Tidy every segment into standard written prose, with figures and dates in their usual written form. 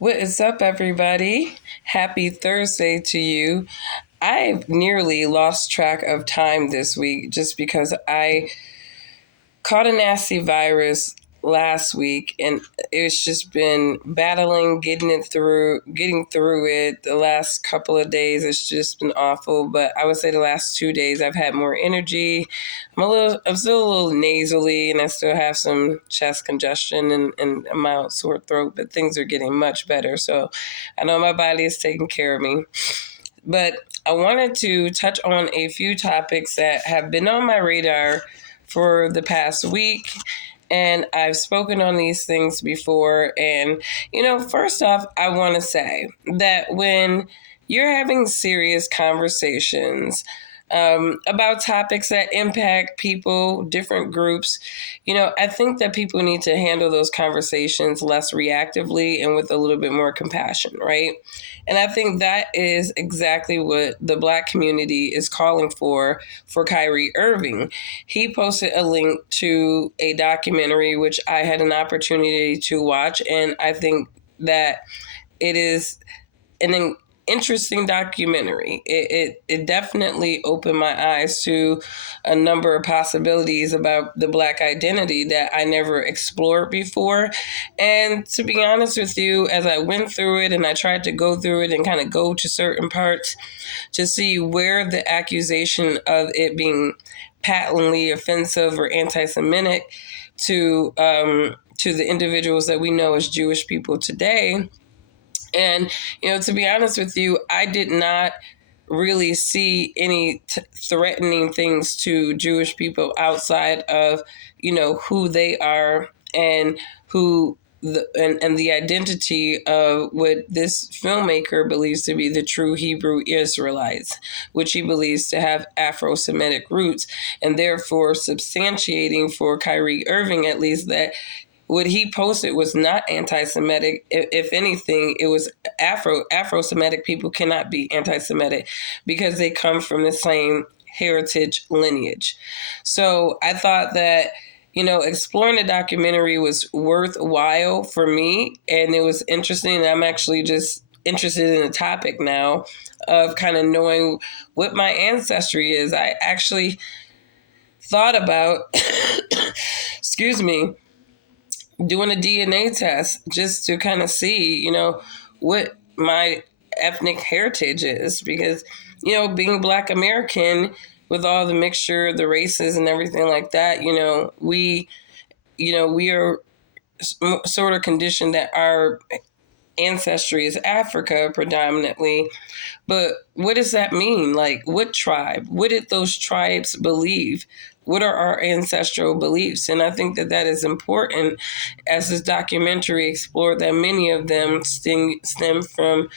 What is up, everybody? Happy Thursday to you. I've nearly lost track of time this week just because I caught a nasty virus last week, and it's just been battling getting through it. The last couple of days it's just been awful, but I would say the last 2 days I've had more energy. I'm still a little nasally, and I still have some chest congestion and a mild sore throat, but things are getting much better. So I know my body is taking care of me. But I wanted to touch on a few topics that have been on my radar for the past week. And I've spoken on these things before. And, first off, I want to say that when you're having serious conversations about topics that impact people, different groups, I think that people need to handle those conversations less reactively and with a little bit more compassion, right? And I think that is exactly what the Black community is calling for Kyrie Irving. He posted a link to a documentary which I had an opportunity to watch, and I think that it is an interesting documentary. It definitely opened my eyes to a number of possibilities about the Black identity that I never explored before. And to be honest with you, as I went through it and I tried to go through it and kind of go to certain parts to see where the accusation of it being patently offensive or anti-Semitic to the individuals that we know as Jewish people today. And, to be honest with you, I did not really see any threatening things to Jewish people outside of, who they are and who and the identity of what this filmmaker believes to be the true Hebrew Israelites, which he believes to have Afro-Semitic roots, and therefore substantiating for Kyrie Irving, at least, that what he posted was not anti-Semitic. If anything, it was Afro-Semitic people cannot be anti-Semitic because they come from the same heritage lineage. So I thought that, exploring the documentary was worthwhile for me, and it was interesting. And I'm actually just interested in the topic now of kind of knowing what my ancestry is. I actually thought about, excuse me, doing a DNA test just to kind of see, what my ethnic heritage is. Because, being Black American with all the mixture, the races and everything like that, we are sort of conditioned that our ancestry is Africa predominantly. But what does that mean? Like, what tribe? What did those tribes believe? What are our ancestral beliefs? And I think that is important, as this documentary explored that many of them stem from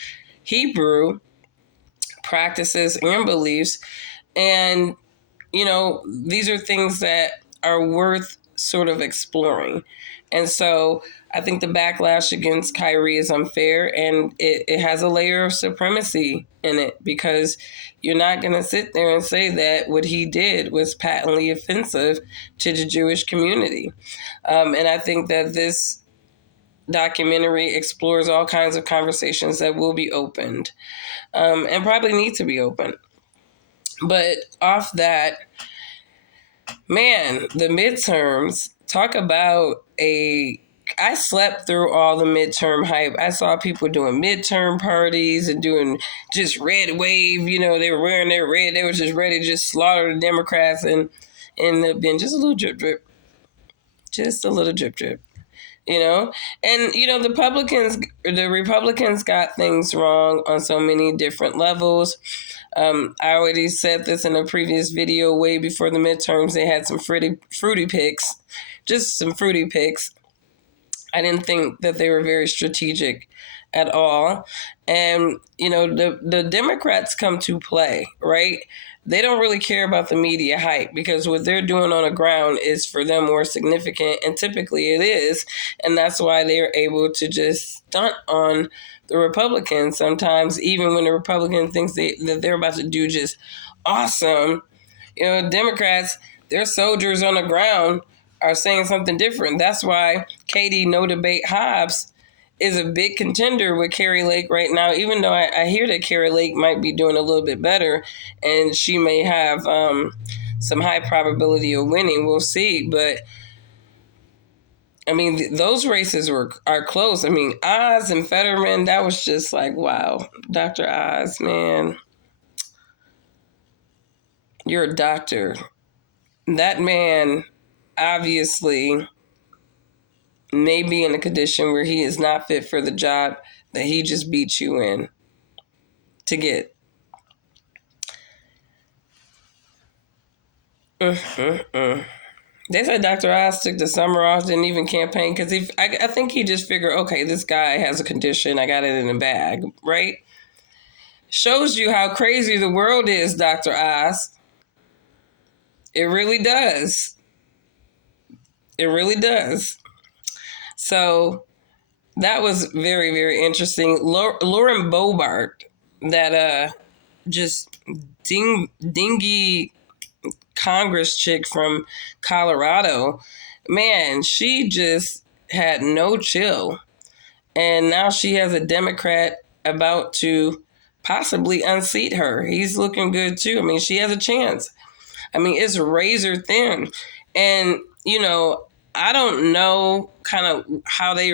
Hebrew practices and beliefs. And, these are things that are worth sort of exploring. And so I think the backlash against Kyrie is unfair, and it has a layer of supremacy in it, because you're not going to sit there and say that what he did was patently offensive to the Jewish community. And I think that this documentary explores all kinds of conversations that will be opened and probably need to be opened. But off that, man, the midterms, talk about I slept through all the midterm hype. I saw people doing midterm parties and doing just red wave. They were wearing their red. They were just ready to just slaughter the Democrats, and ended up being just a little drip drip. Just a little drip drip. And the Republicans got things wrong on so many different levels. I already said this in a previous video way before the midterms. They had some fruity picks, just some fruity picks. I didn't think that they were very strategic at all. And, the Democrats come to play, right? They don't really care about the media hype, because what they're doing on the ground is for them more significant, and typically it is. And that's why they're able to just stunt on the Republicans sometimes, even when the Republican thinks that they're about to do just awesome. Democrats, their soldiers on the ground are saying something different. That's why Katie No Debate Hobbs is a big contender with Carrie Lake right now, even though I hear that Carrie Lake might be doing a little bit better and she may have some high probability of winning. We'll see. But I mean, those races are close. I mean, Oz and Fetterman, that was just like, wow. Dr. Oz, man, you're a doctor. That man obviously may be in a condition where he is not fit for the job that he just beat you in to get. They said Dr. Oz took the summer off, didn't even campaign because I think he just figured, okay, this guy has a condition, I got it in a bag, right? Shows you how crazy the world is, Dr. Oz. It really does. It really does. So that was very, very interesting. Lauren Boebert, that just dingy Congress chick from Colorado, man, she just had no chill. And now she has a Democrat about to possibly unseat her. He's looking good too. I mean, she has a chance. I mean, it's razor thin. And, you know, I don't know kind of how they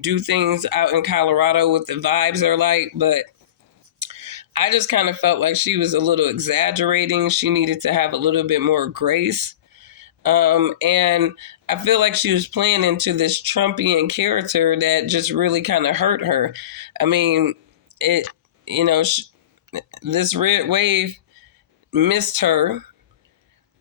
do things out in Colorado, what the vibes are like, but I just kind of felt like she was a little exaggerating. She needed to have a little bit more grace. And I feel like she was playing into this Trumpian character that just really kind of hurt her. I mean, it, you know, this red wave missed her,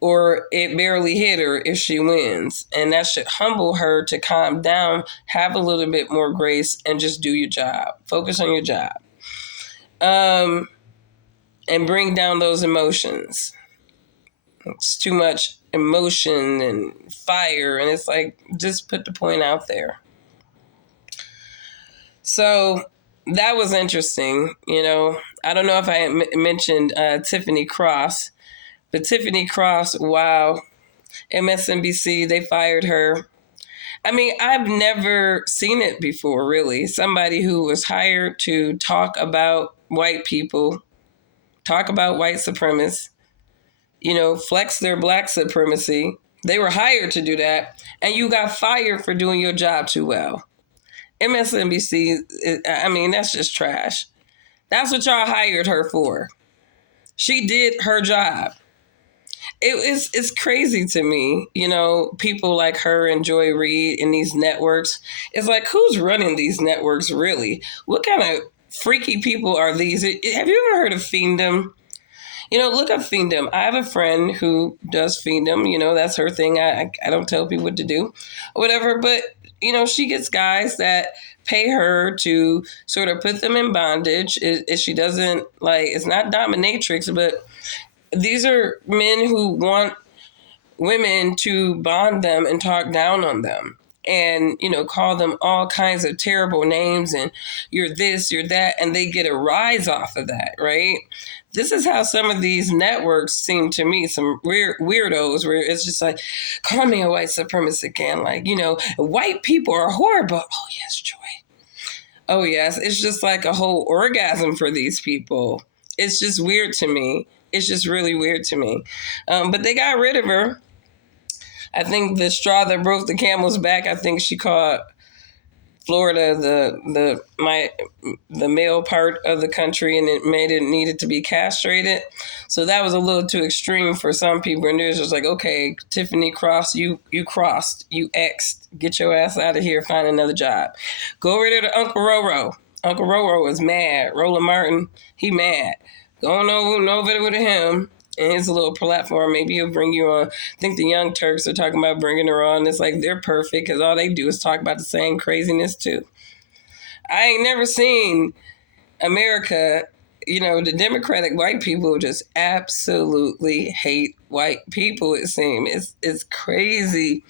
or it barely hit her if she wins. And that should humble her to calm down, have a little bit more grace, and just do your job. Focus on your job. And bring down those emotions. It's too much emotion and fire, and it's like, just put the point out there. So that was interesting. You know, I don't know if I mentioned Tiffany Cross, but Tiffany Cross, wow, MSNBC, they fired her. I mean, I've never seen it before, really. Somebody who was hired to talk about white people, talk about white supremacists, you know, flex their black supremacy. They were hired to do that, and you got fired for doing your job too well. MSNBC, I mean, that's just trash. That's what y'all hired her for. She did her job. It's crazy to me, you know, people like her and Joy Reid in these networks. It's like, who's running these networks really? What kind of freaky people are these? Have you ever heard of fiendom? You know, look up fiendom. I have a friend who does fiendom. You know, that's her thing. I don't tell people what to do or whatever. But, you know, she gets guys that pay her to sort of put them in bondage. If she doesn't, like, it's not dominatrix, but these are men who want women to bond them and talk down on them. And, you know, call them all kinds of terrible names and you're this, you're that, and they get a rise off of that, right? This is how some of these networks seem to me, some weirdos, where it's just like, call me a white supremacist again. Like, you know, white people are horrible. Oh, yes, Joy. Oh, yes. It's just like a whole orgasm for these people. It's just weird to me. It's just really weird to me. But they got rid of her. I think the straw that broke the camel's back, I think she called Florida the male part of the country, and it made it needed to be castrated. So that was a little too extreme for some people. And there's just like, okay, Tiffany Cross, you crossed, you X'd, get your ass out of here, find another job. Go over there to Uncle Roro. Uncle Roro is mad. Roland Martin, he mad. Going over to him and his little platform. Maybe he'll bring you on. I think the Young Turks are talking about bringing her on. It's like they're perfect because all they do is talk about the same craziness too. I ain't never seen America, you know, the Democratic white people just absolutely hate white people, it seems. It's crazy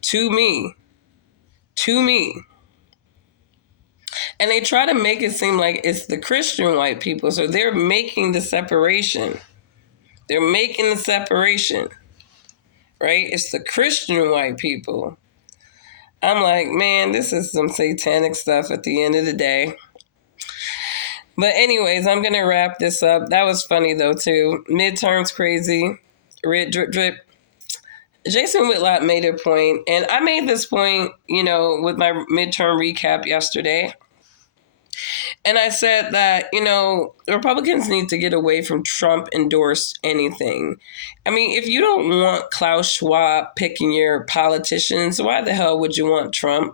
to me. To me. And they try to make it seem like it's the Christian white people. So they're making the separation. They're making the separation, right? It's the Christian white people. I'm like, man, this is some satanic stuff at the end of the day. But anyways, I'm going to wrap this up. That was funny, though, too. Midterm's crazy. Red drip drip. Jason Whitlock made a point, and I made this point, with my midterm recap yesterday. And I said that, Republicans need to get away from Trump endorsed anything. I mean, if you don't want Klaus Schwab picking your politicians, why the hell would you want Trump?